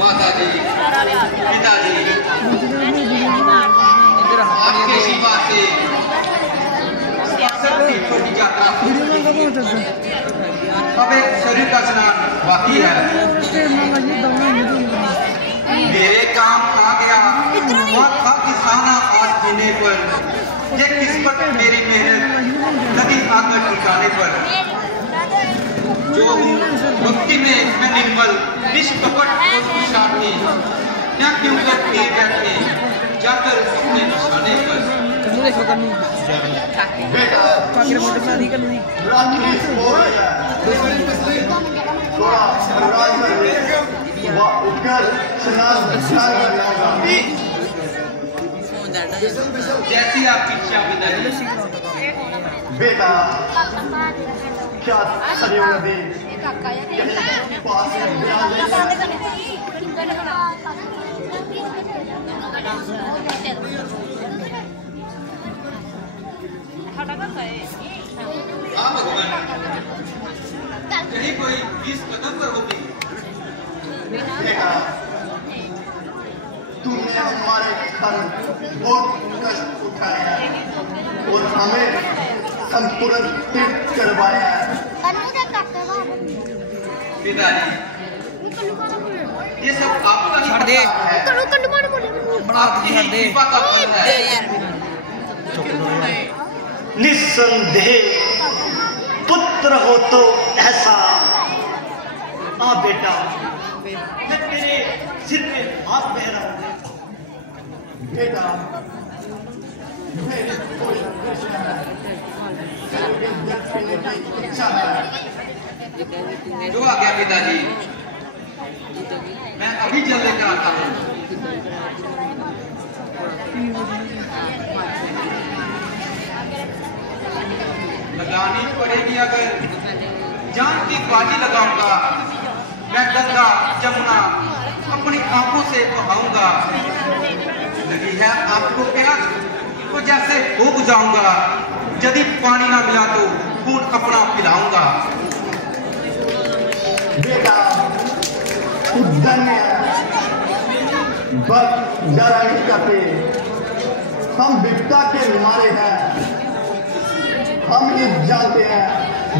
माता जी, पिताजी, आपके आशीर्वाद से सबकी छोटी यात्रा अब एक शरीर का स्नान बाकी है। मेरे काम आ गया वहाँ था किसाना आज जीने पर, ये किस्मत मेरी मेहनत लगी आकर ठिकाने पर। जो हूँ भक्ति में मैं निर्मल, निष्कपट और पुरुषार्थी, न क्यों करते बैठे जाकर अपने निशाने पर। जैसी आपकी इच्छा पिताजी। बेटा क्या सरयू नदी पास हाँ भगवान, कहीं कोई 20 कदम पर होगी। बेटा तुमने हमारे घर बहुत कष्ट उठाया और हमें संपूर्ण तीर्थ करवाया। पिताजी, ये सब आपका ही छोड़ दे। है। आपकी ही कृपा का फल है। निस्संदेह पुत्र हो तो ऐसा। आ बेटा मैं तेरे सिर पे हाथ बह रहा हूँ। बेटा मेरी कोई इच्छा है। जो आ गया पिताजी, मैं अभी जल लेकर आता हूँ। लगानी पड़ेगी अगर जान की बाजी लगाऊंगा। मैं गंगा जमुना अपनी आंखों से बहाऊंगा। लगी है आपको प्यास तो जैसे हो बुझाऊंगा। यदि पानी ना मिला तो खून अपना पिलाऊंगा। बेटा धन्य बस जरा नहीं करते, हम विपदा के मारे हैं। हम ये जानते हैं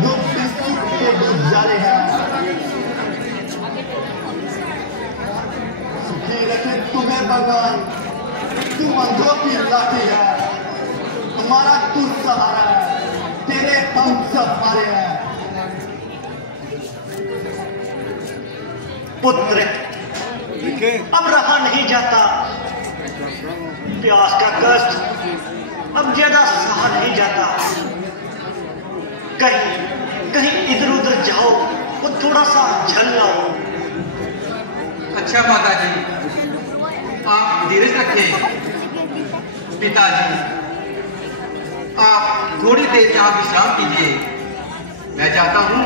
जो विश्व के गुजारे हैं। सुखी रखे तुम्हें भगवान, तुम अंधों की लाठी है, हमारा तू सहारा है, तेरे हम सब हारे हैं। पुत्र अब रहा नहीं जाता, प्यास का कष्ट अब ज्यादा सहा नहीं जाता। कहीं कहीं इधर उधर जाओ और थोड़ा सा झल लाओ। अच्छा माता जी, आप धीरज रखें। पिताजी, आप थोड़ी देर यहाँ विश्राम कीजिए। मैं जाता हूँ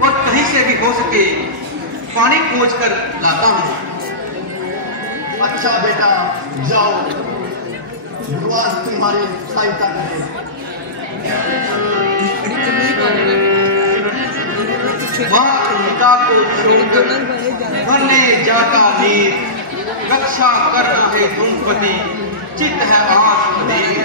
और कहीं से भी हो सके पानी खोज कर लाता हूँ। अच्छा बेटा जाओ, भगवान तुम्हारी सहायता करे। पिता को छोड़कर बनने जाता वीर, रक्षा करना है धूमपति, चित्त है आत्मदेव।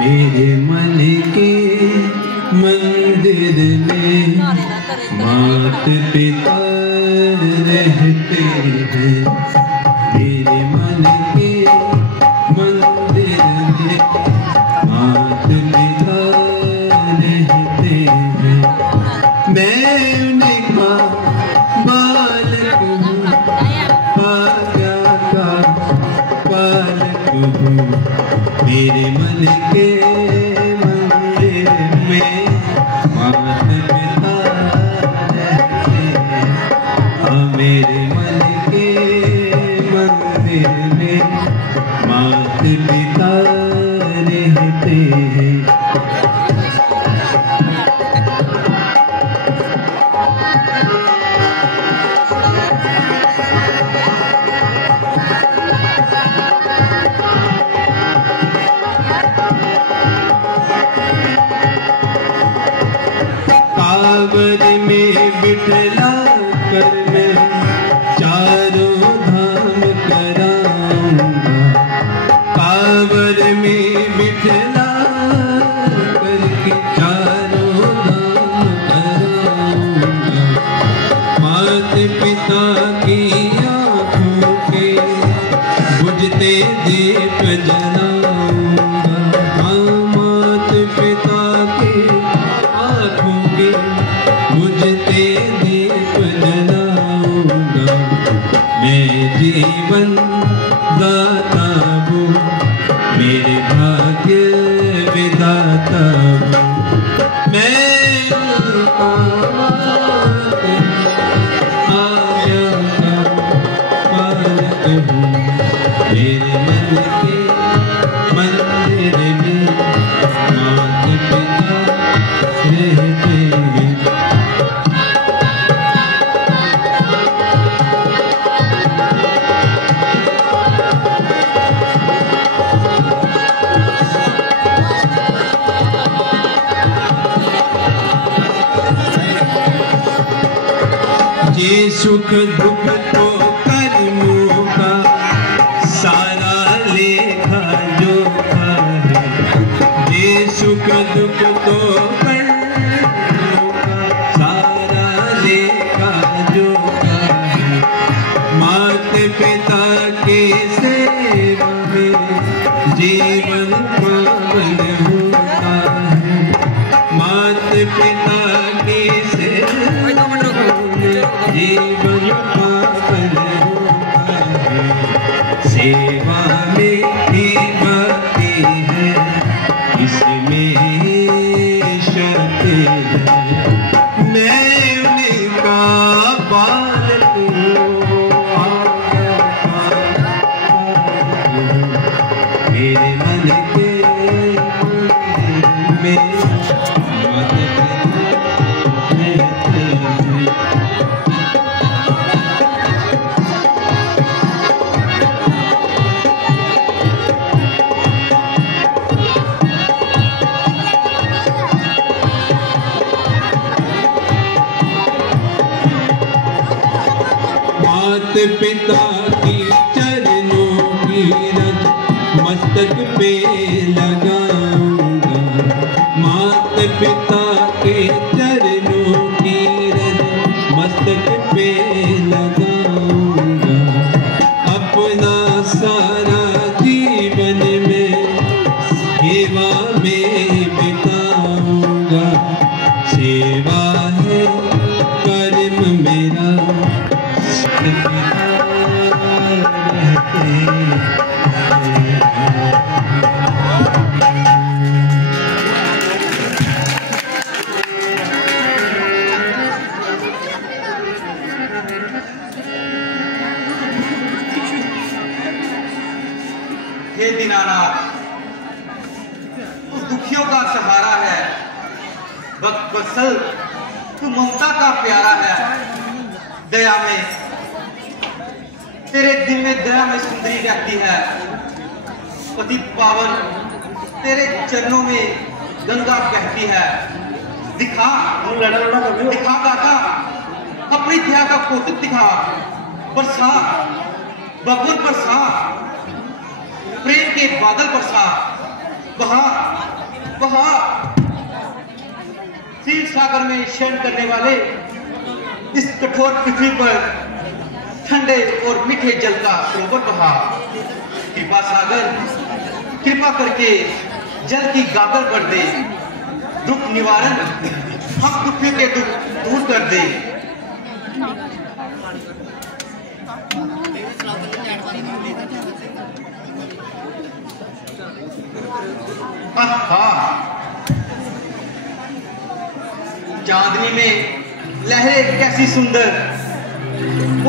मेरे मन के मंदिर में मात पिता रहते हैं। मेरे मन के मंदिर में मात पिता रहते हैं। मैं उनका बालक हूँ, आज्ञा का पालक हूँ। मेरे मन के मंदिर में मात पिता रहते हैं। हाँ मेरे मन के बिठला कर मैं चारों धाम कराऊंगा, कांवर में बिठला करके चारों धाम कराऊंगा, माता पिता की आँखों के बुझते दीप जलाऊंगा, माता पिता की आँखों के बुझते दीप जलाऊंगा, मैं जीवन दाता हूँ, मेरे भाग्य विधाता हूँ, मैं उनका आज्ञा का पालक हूँ, मेरे मन के मंदिर में माता पिता रहते हैं। ये सुख दुख तो कर्मों का सारा लेखा जोखा है, ये सुख दुख तो कर्मों का सारा लेखा जोखा है, माता पिता के सेवा में जीवन पावन होता है, माता पिता के सेवा जीवन पावन होता है, सेवा में ही भक्ति है, इसमें शक्ति है, मैं उनका बालक हूँ, मेरे मन के में माता पिता की चरणों की रज मस्तक पे लगाऊंगा, माता पिता के चरणों की रज मस्तक पे लगाऊंगा, अपना सारा जीवन में सेवा में बिताऊंगा, सेवा है कर्म मेरा हे दीनानाथ, तू दुखियों का सहारा है, भक्त वत्सल तू ममता का प्यारा है, दया में तेरे दिल में दया में सुंदरी रहती है, पति पावन तेरे चरणों में गंगा बहती है, दिखा दिखा दाता अपनी दया का कौतुक दिखा, बरसा बबूल बरसा, प्रेम के बादल बरसा, बहा बहा क्षीर सागर में शयन करने वाले इस कठोर पृथ्वी पर ठंडे और मीठे जल का सरोवर बहा, कृपा सागर कृपा करके जल की गागर कर दे, दुख निवारण हम दुखियों के दुख दूर कर दे। चांदनी में लहरें कैसी सुंदर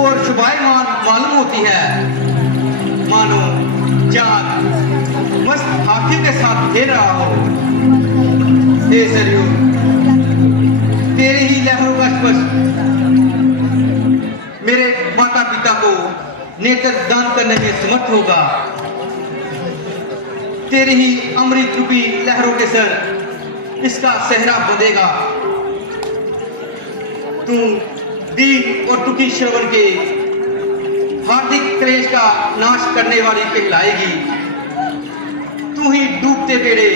और शोभायमान मालूम होती है, मानो चांद मस्त हाथियों के साथ खेल रहा हो। हे सरयू, तेरे ही लहरों का स्पर्श मेरे माता पिता को नेत्र दान करने में समर्थ होगा। तेरी ही अमृत रूपी लहरों के सर इसका सहरा बंधेगा। तू दीन और दुखी श्रवण के हार्दिक क्लेश का नाश करने वाली कहलाएगी। तू ही डूबते बेड़े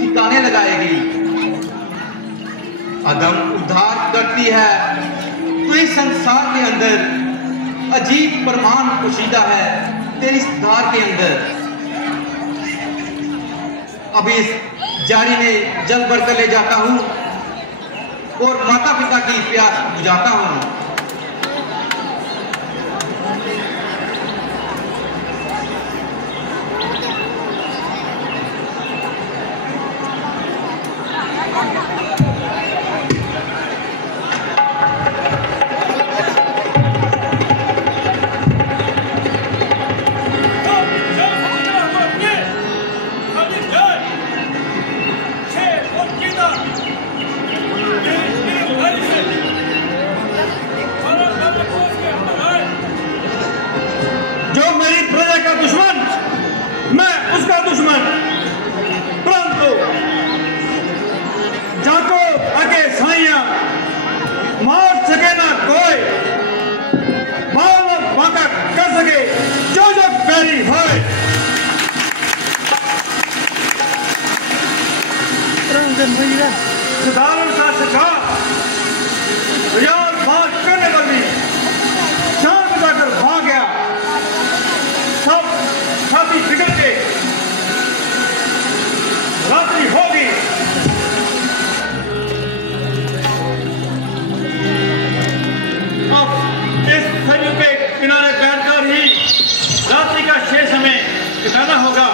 ठिकाने लगाएगी। अदम उद्धार करती है, तू इस संसार के अंदर अजीब प्रमाण पोशीदा है तेरी सुधार के अंदर। अब इस जारी में जल भरकर ले जाता हूं और माता पिता की प्यास बुझाता हूं। साधारण सा सिखा बात करने पर भी शांत जाकर भाग गया। सब छाती बिगड़ के रात्रि होगी। अब इस सरयू के किनारे बैठकर ही रात्रि का शेष हमें बिताना होगा।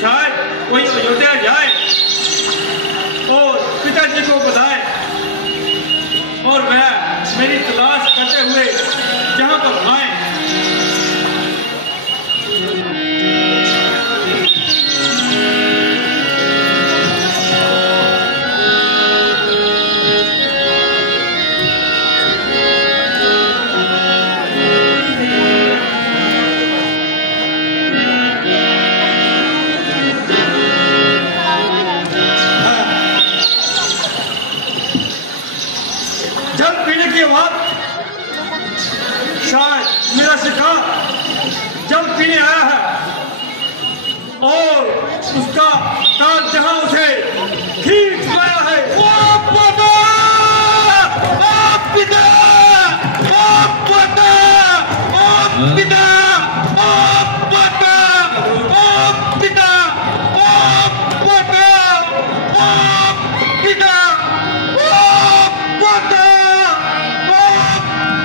शायद कोई अयोध्या जाए और पिताजी को बताए और वह मेरी तलाश करते हुए जहां पर आए। शायद मेरा शिकार जल पीने आया है और उसका काल जहां उसे खींच लाया है। ओ पिता! ओ पिता! ओ पिता! ओ पिता! ओ पिता! ओ पिता! ओ पिता! ओ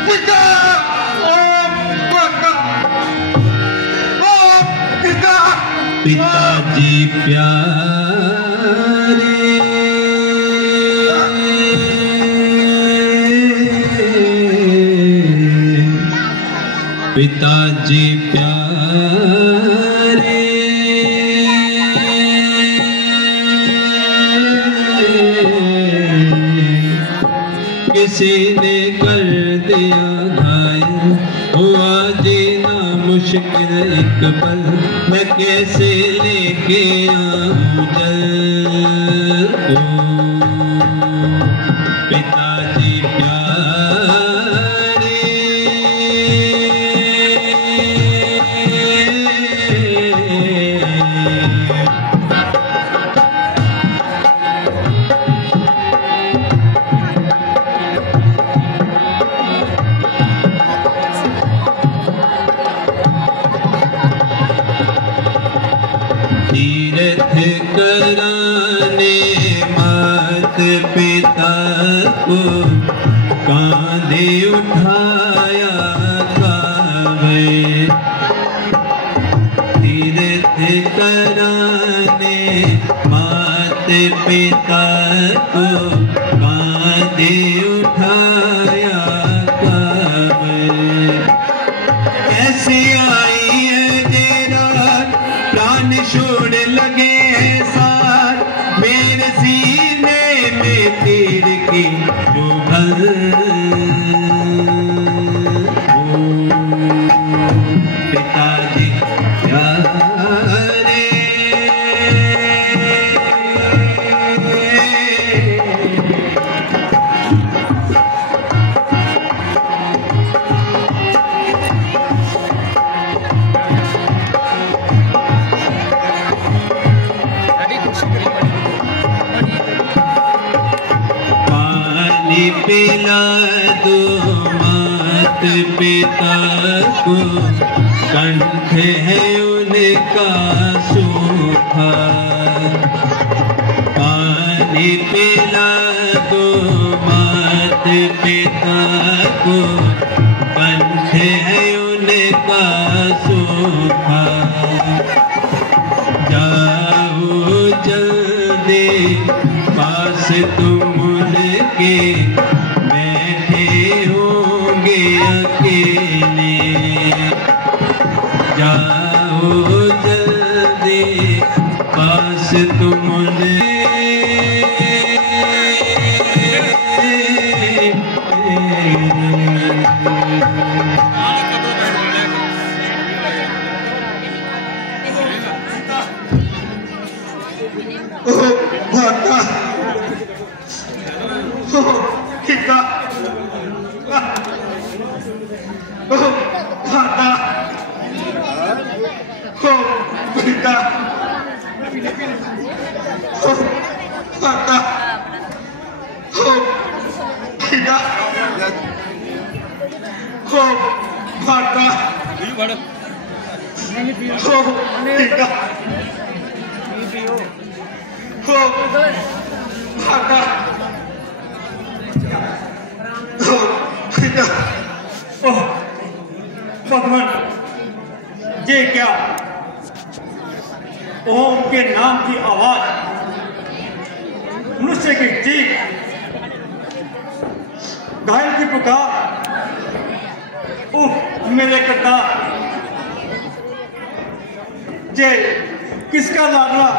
पिता! पिताजी प्यारे, पिताजी प्यारे, किसी ने कर दिया घायल, हुआ जीना मुश्किल एक पल, मैं कैसे लेके आऊं जल को। पिताजी प्यारे, तीर्थ कराने मात पिता को कांधे उठाया कावे। तीर्थ कराने मात पिता को कांधे उठाया कावे। कैसे आई है तेरा प्राण छोड़ लगे हैं साथ, मेरे सीने में तीर की चुभन। पिताजी प्यारे, पिता को कंठ है उनका सूखा। पानी पिला दो मात पिता को कंठ है उनका सूखा। जाओ जल्दी पास तुम उनके बैठे होंगे अकेले। जाओ जल्दी पास तुम उनके माता पिता माता पिता माता पिता माता पिता भगवान ये क्या? ओम के नाम की आवाज, मनुष्य की चीख, घायल की पुकार, उफ मेरे करतार। जे किसका लाडला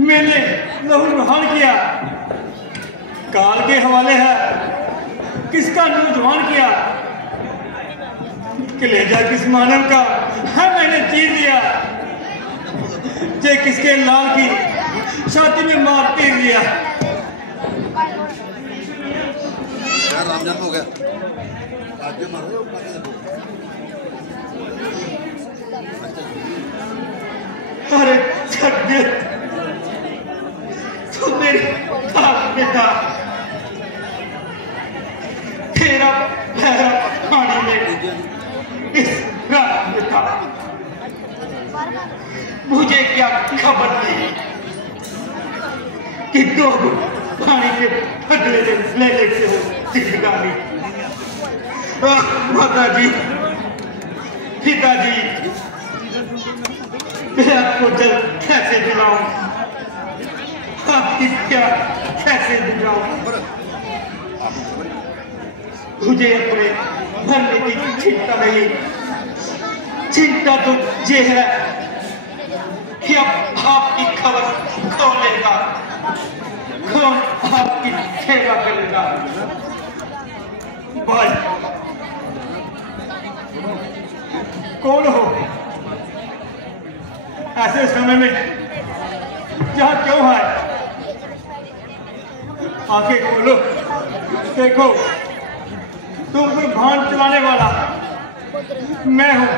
मैंने लहू लुहान किया, काल के हवाले है किसका नौजवान किया। कलेजा किस मानव का है मैंने चीर दिया, जे किसके लाल की छाती में मार तीर दिया। राम जन्म हो गया आज मारो अरे जगत तू मेरे बाप बेटा, तेरा पैर पानी में इस रात में था। मुझे क्या खबर थी कि दो पानी के फटले ले लेते हो जिंदगानी। माता जी पिताजी मैं आपको जल कैसे दिलाऊं, आपकी क्या कैसे दिलाऊं। मुझे अपने मरने की चिंता नहीं, चिंता तो ये है कि अब आपकी खबर कौन लेगा, कौन आपकी सेवा करेगा। भाई कौन हो ऐसे समय में यहाँ क्यों है? आंखें खोलो, देखो तुम पर भान चलाने वाला मैं हूं।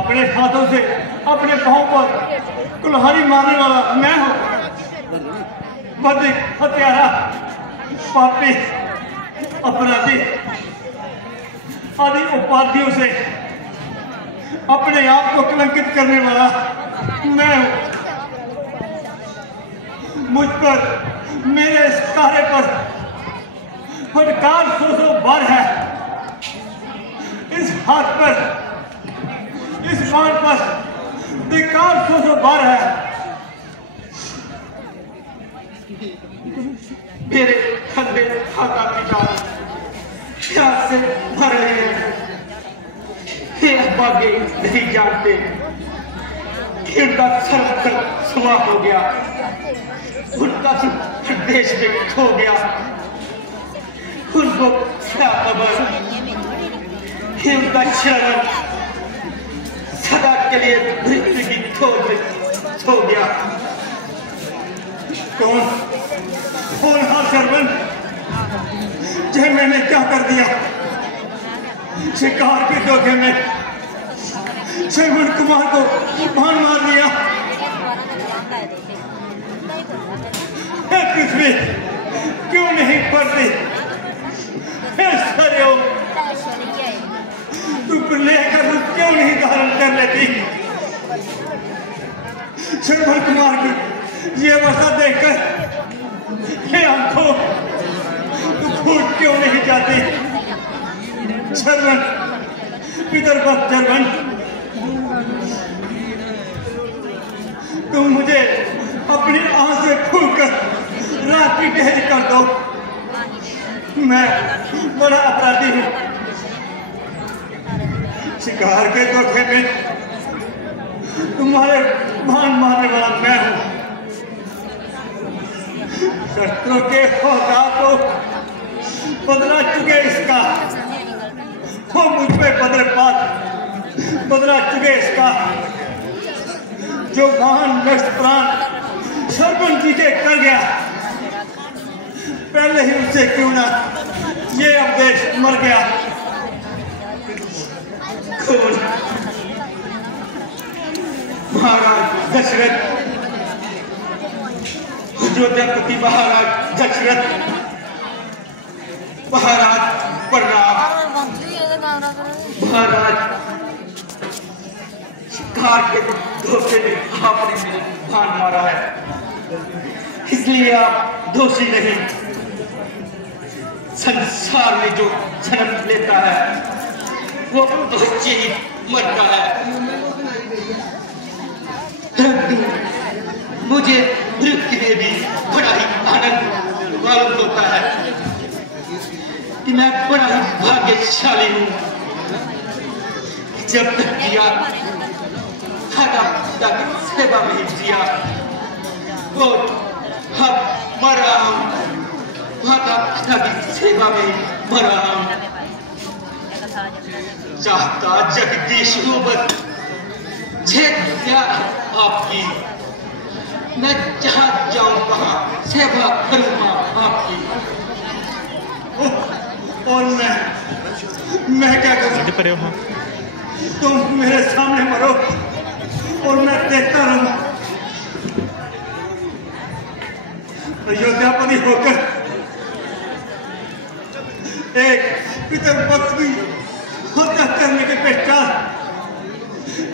अपने हाथों से अपने पांव पर कुल्हाड़ी मारने वाला मैं हूं। बंदिक, हत्यारा, पापी, अपराधी आदि उपाधियों से अपने आप को कलंकित करने वाला मैं हूं। मुझ पर, मेरे इस कार्य पर फटकार 100 बार है। इस हाथ पर, इस बाण पर धिक्कार 100 बार है। मेरे खंडे खाता पिता प्यास से मर रहे हैं। ये बागे नहीं जानते कि उनका सर्व तक सुहा हो गया, उनका देश में खो गया। उनको क्या खबर कि उनका शरण सदा के लिए मृत्यु की खोज में सो गया। कौन हा सरवन, जे मैंने क्या कर दिया? शिकार के धोखे में श्रवण कुमार को बाण मार दिया। पृथ्वी क्यों नहीं पड़ती? तू लेकर क्यों नहीं धारण कर लेती? श्रवण कुमार की ये अवस्था देखकर ये आंखों तू फूट क्यों नहीं जाती? श्रवण पितर पर श्रवण, तुम मुझे अपनी आंख से फूलकर रात की ठहरी कर दो। मैं बड़ा अपराधी हूँ। शिकार के धोखे में तुम्हारे भान मारने वाला मैं हूँ। शस्त्रों के होगा तो बदला चुके इसका, वो मुझ पे बदला चुके इसका। जो महान नष्ट प्राण श्रवण जी के कर गया, पहले ही उससे क्यों ना ये उपदेश मर गया। महाराज दशरथ, अयोध्यापति महाराज दशरथ, महाराज प्रणाम। महाराज, शिकार के धोखे में आपने मुझे भान मारा है, इसलिए आप दोषी नहीं। संसार में जो जन्म लेता है वो दोषी ही मरता है। परंतु मुझे मृत्यु में भी बड़ा ही आनंद मालूम होता है कि मैं बड़ा ही भाग्यशाली हूँ। जब तक किया माता पिता की सेवा में ही जिया, वो अब मर रहा हूँ, माता पिता की सेवा में ही मर रहा हूँ। चाहता जगदीश नौबत आपकी, मैं जहाँ जाऊँ वहाँ सेवा करूँगा आपकी। और मैं क्या करूँ? तुम मेरे सामने मरो और मैं देखता रहूँ। अयोध्यापति होकर एक पितर पक्ष की हत्या करने के पश्चात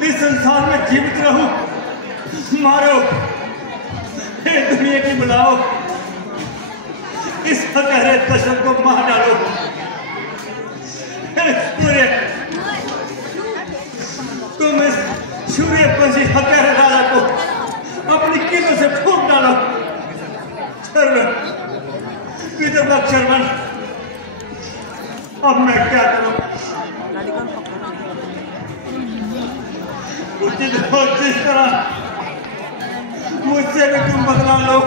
इस संसार में जीवित रहूं। मारो, दुनिया की बुलाओ, इस हत्यारे दशरथ को मार डालो। तुम इस सूर्यवंशी हत्यारे राजा को अपनी कीलों से फूंक डालो। पितर पक्ष श्रवण, अब मैं क्या करूं? उचित हो जिस तरह मुझसे भी तुम बदला लो,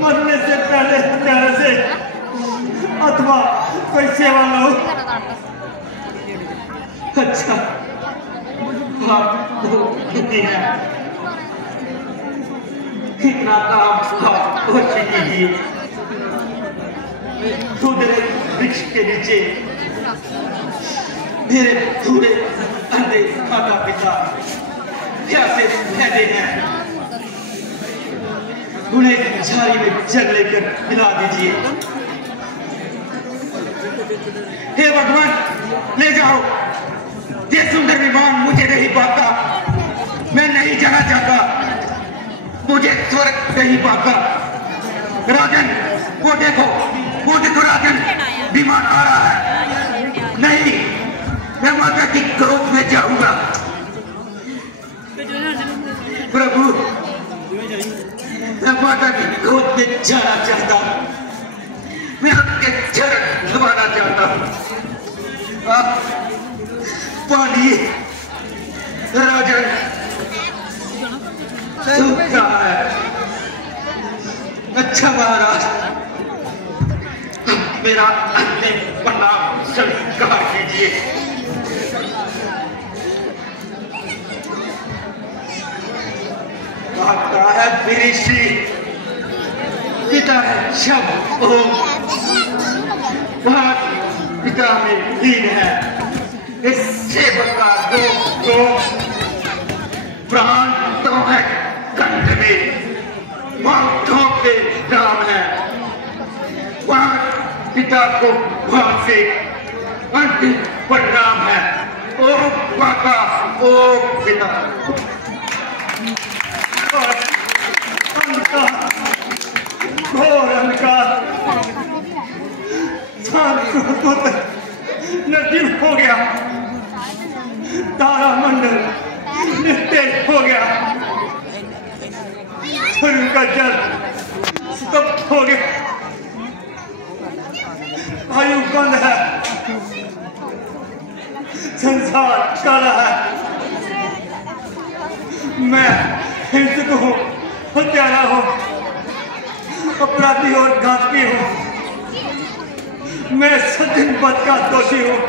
मरने से पहले हत्यारे से, अथवा कोई सेवा लो। अच्छा, बात तो इतनी है, इतना काम आप कोशिश कीजिए। दूसरे वृक्ष के नीचे मेरे पूरे अंधे माता पिता प्यासे बैठे हैं, उन्हें झाड़ी में जल लेकर मिला दीजिए। हे भगवान, ले जाओ, ये सुंदर विमान मुझे नहीं पाता, मैं नहीं जाना चाहता, मुझे स्वर्ग नहीं पाता। राजन, वो देखो राजन, विमान आ रहा है। नहीं, मैं माता की क्रोध में जाऊंगा। प्रभु, मैं माता की क्रोध में जाना चाहता हूँ, मैं आपके चरण दबाना चाहता हूँ। पानी राजन सूख रहा है। अच्छा महाराज, मेरा अंतिम प्रणाम स्वीकार कीजिए। माता है ऋषि, पिता है शब्द, पिता में लीन है। इस सेवक का दो प्राण तो है कंठ में, माथों पे नाम है। वहाँ पिता को वहां से अंतिम परिणाम है। ओ माता, ओ पिता। घोर अंधकार नजीब हो गया, तारामंडल निस्तेज हो गया, सूर्य का जल स्तब्ध हो गया, वायु बंद है, संसार काला है। मैं हिंसक हूँ, हत्यारा हूँ, अपराधी और घातकी हूँ। मैं सज्जन पद का दोषी हूँ,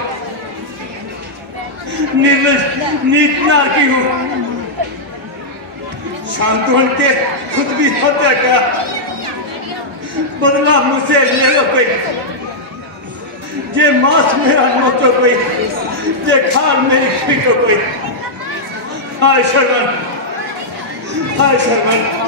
निर्लज नीच नारकी हूँ। शांतवन के खुद भी हत्या का बदला मुझसे ले लो कोई। जे मांस मेरा नोचो कोई, जे खाल मेरी खींचो कोई। हाय शर्मन, हाय शर्मन।